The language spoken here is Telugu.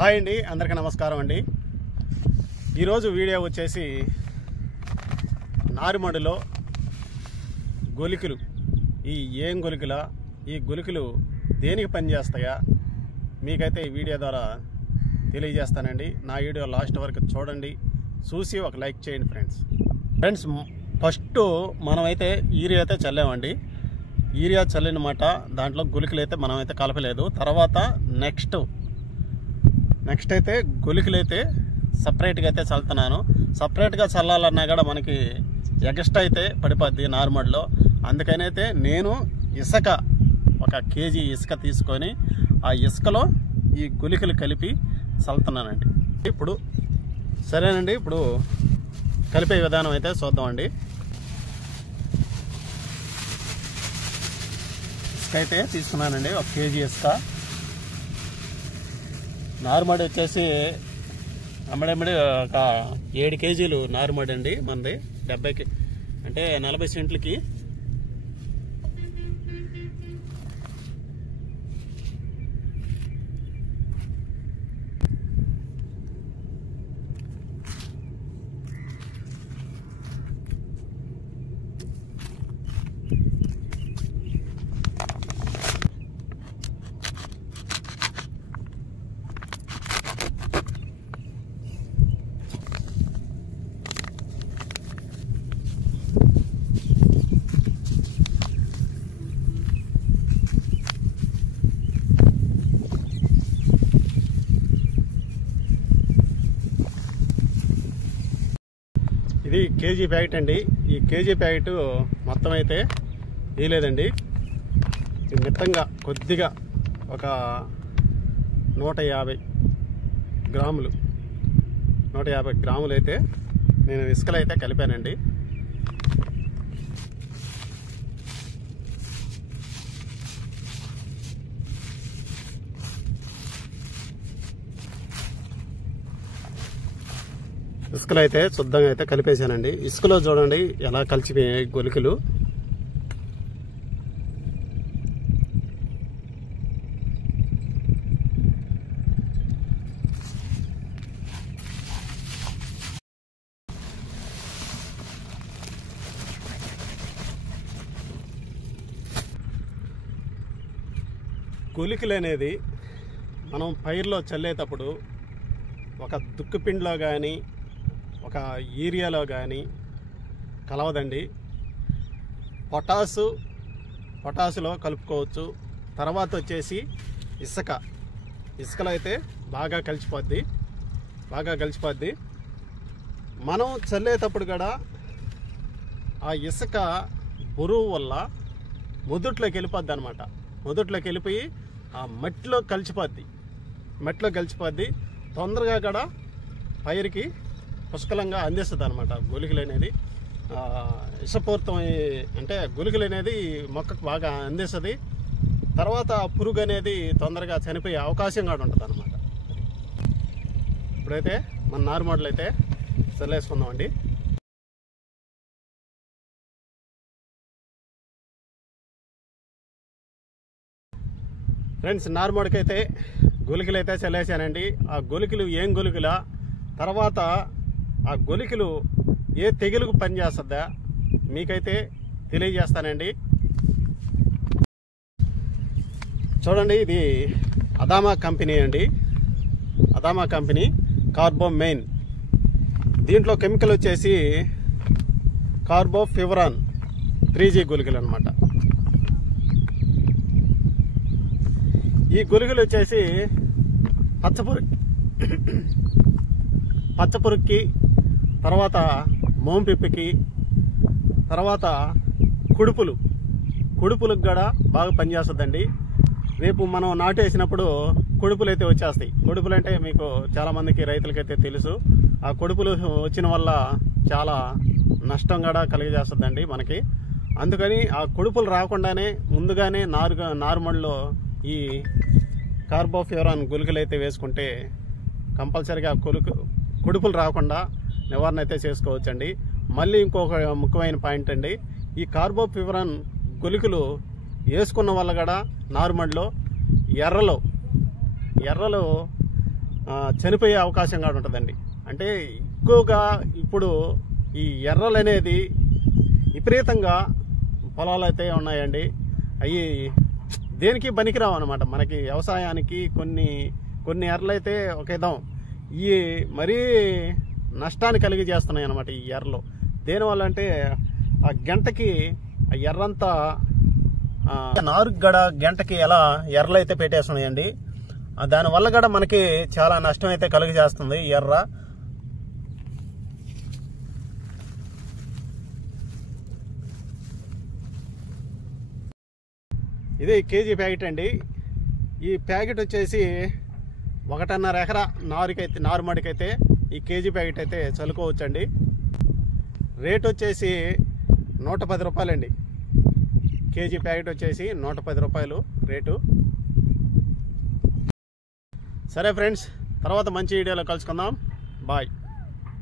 హాయ్ అండి, అందరికీ నమస్కారం అండి. ఈరోజు వీడియో వచ్చేసి నారుమడిలో గొలికలు, ఏం గొలికలా, ఈ గొలికలు దేనికి పనిచేస్తాయా మీకైతే ఈ వీడియో ద్వారా తెలియజేస్తానండి. నా వీడియో లాస్ట్ వరకు చూడండి, చూసి ఒక లైక్ చేయండి ఫ్రెండ్స్. ఫస్ట్ మనమైతే యూరియా అయితే చల్లామండి. యూరియా చల్లినమాట దాంట్లో గొలికలు అయితే మనమైతే కలపలేదు. తర్వాత నెక్స్ట్ అయితే గొలికలు అయితే సపరేట్గా అయితే చల్లుతున్నాను. సపరేట్గా చల్లాలన్నా కూడా మనకి ఎక్స్ట్రా అయితే పడిపోద్ది నార్మల్లో. అందుకనైతే నేను ఇసుక 1 కేజీ ఇసుక తీసుకొని ఆ ఇసుకలో ఈ గొలికలు కలిపి చల్లుతున్నానండి. ఇప్పుడు సరేనండి, ఇప్పుడు కలిపే విధానం అయితే చూద్దామండి. ఇసుక అయితే తీసుకున్నానండి, 1 కేజీ ఇసుక. నారుమడి వచ్చేసి అమ్మడమ్మడి ఒక 7 కేజీలు నారుమడి అండి మనది. 70 అంటే 40 సెంట్లకి. ఇది కేజీ ప్యాకెట్ అండి. ఈ కేజీ ప్యాకెట్ మొత్తం అయితే వేయలేదండి. ఇది మిత్తంగా కొద్దిగా ఒక 150 గ్రాములు 150 గ్రాములు అయితే నేను ఇసుకలో అయితే కలిపానండి. ఇసుకలో అయితే శుద్ధంగా అయితే కలిపేశానండి. ఇసుకలో చూడండి ఎలా కలిసిపోయాయి గొలికలు. గొలికలు అనేది మనం పైర్లో చల్లేటప్పుడు ఒక దుక్కుపిండిలో కానీ ఒక యూరియాలో కానీ కలవదండి. పొటాసులో కలుపుకోవచ్చు. తర్వాత వచ్చేసి ఇసుకలో అయితే బాగా కలిసిపోద్ది. మనం చల్లేటప్పుడు కూడా ఆ ఇసుక బరువు వల్ల మొదట్లోకి వెళ్ళిపోద్ది అనమాట. మొదట్లోకి వెళ్ళిపోయి ఆ మట్టిలో కలిసిపోద్ది. తొందరగా కూడా పైరుకి పుష్కలంగా అందిస్తుంది అనమాట. గొలికలు అనేది విషపూరితం, అంటే గొలికలు అనేది మొక్కకు బాగా అందిస్తుంది. తర్వాత పురుగు అనేది తొందరగా చనిపోయే అవకాశం కూడా ఉంటుంది అనమాట. ఇప్పుడైతే మన నారుమడులు అయితే చల్లేసుకుందామండి. ఫ్రెండ్స్, నారుమడికైతే గొలికలు అయితే చల్లేసానండి. ఆ గొలికలు ఏం గొలికలా, తర్వాత ఆ గొలికలు ఏ తెగులుకు పనిచేస్తుందా మీకైతే తెలియజేస్తానండి. చూడండి, ఇది అదామా కంపెనీ అండి. అదామా కంపెనీ కార్బోమెయిన్. దీంట్లో కెమికల్ వచ్చేసి కార్బోఫ్యూరాన్ 3G గొలికలు అనమాట. ఈ గొలికలు వచ్చేసి పచ్చపురుగుకి, తర్వాత మోంపిప్పికి, తర్వాత కుడుపులకు కూడా బాగా పనిచేస్తుందండి. రేపు మనం నాటేసినప్పుడు కుడుపులు అయితే వచ్చేస్తాయి. కుడుపులు అంటే మీకు చాలామందికి రైతులకైతే తెలుసు. ఆ కుడుపులు వచ్చిన వల్ల చాలా నష్టం కూడా కలిగజేస్తుందండి మనకి. అందుకని ఆ కుడుపులు రాకుండానే ముందుగానే నారుమడిలో ఈ కార్బోఫ్యూరాన్ గొలికలు అయితే వేసుకుంటే కంపల్సరీగా కుడుపులు రాకుండా నివారణ అయితే చేసుకోవచ్చండి. మళ్ళీ ఇంకొక ముఖ్యమైన పాయింట్ అండి, ఈ కార్బోఫ్యూరాన్ గొలికలు వేసుకున్న వల్ల కూడా నారుమడిలో ఎర్రలు చనిపోయే అవకాశం కూడా ఉంటుందండి. అంటే ఎక్కువగా ఇప్పుడు ఈ ఎర్రలు అనేది విపరీతంగా పొలాలు అయితే ఉన్నాయండి. అవి దేనికి పనికిరావు అనమాట. మనకి వ్యవసాయానికి కొన్ని ఎర్రలు అయితే ఒక విధం ఈ మరీ నష్టాన్ని కలిగి చేస్తున్నాయి అనమాట ఈ ఎర్రలు. దేనివల్ల అంటే ఆ గంటకి ఆ ఎర్రంతా నారుకు గడ గంటకి ఎలా ఎర్రలు అయితే పెట్టేస్తున్నాయండి. దానివల్ల కూడా మనకి చాలా నష్టం అయితే కలిగి చేస్తుంది ఈ ఎర్ర. ఇది కేజీ ప్యాకెట్ అండి. ఈ ప్యాకెట్ వచ్చేసి 1.5 ఎకరా నారుమడికైతే ఈ కేజీ ప్యాకెట్ అయితే చల్లుకోవచ్చండి. రేట్ వచ్చేసి 110 రూపాయలండి. కేజీ ప్యాకెట్ వచ్చేసి 110 రూపాయలు రేటు. సరే ఫ్రెండ్స్, తర్వాత మంచి వీడియోలో కలుసుకుందాం. బాయ్.